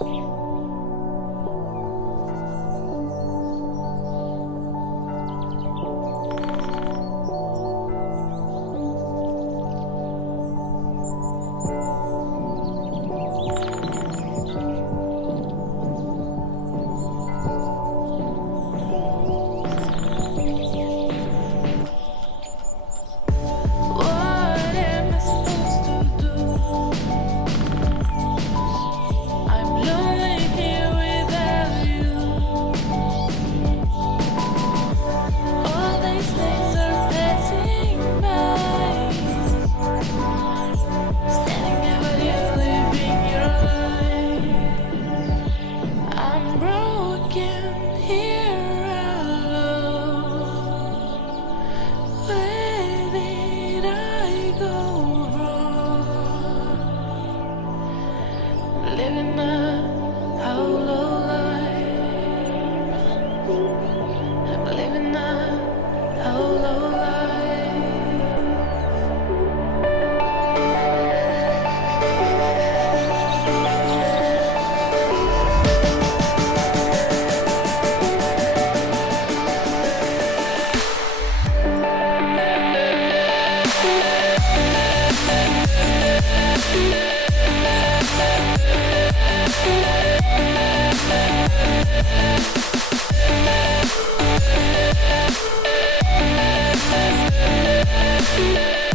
What am I supposed to do? I'm lonely here without you. All these days are passing by, standing there while you're living your life. I'm broken here alone. Where did I go wrong? Living a hollow life. I'm living a hollow life. Yeah.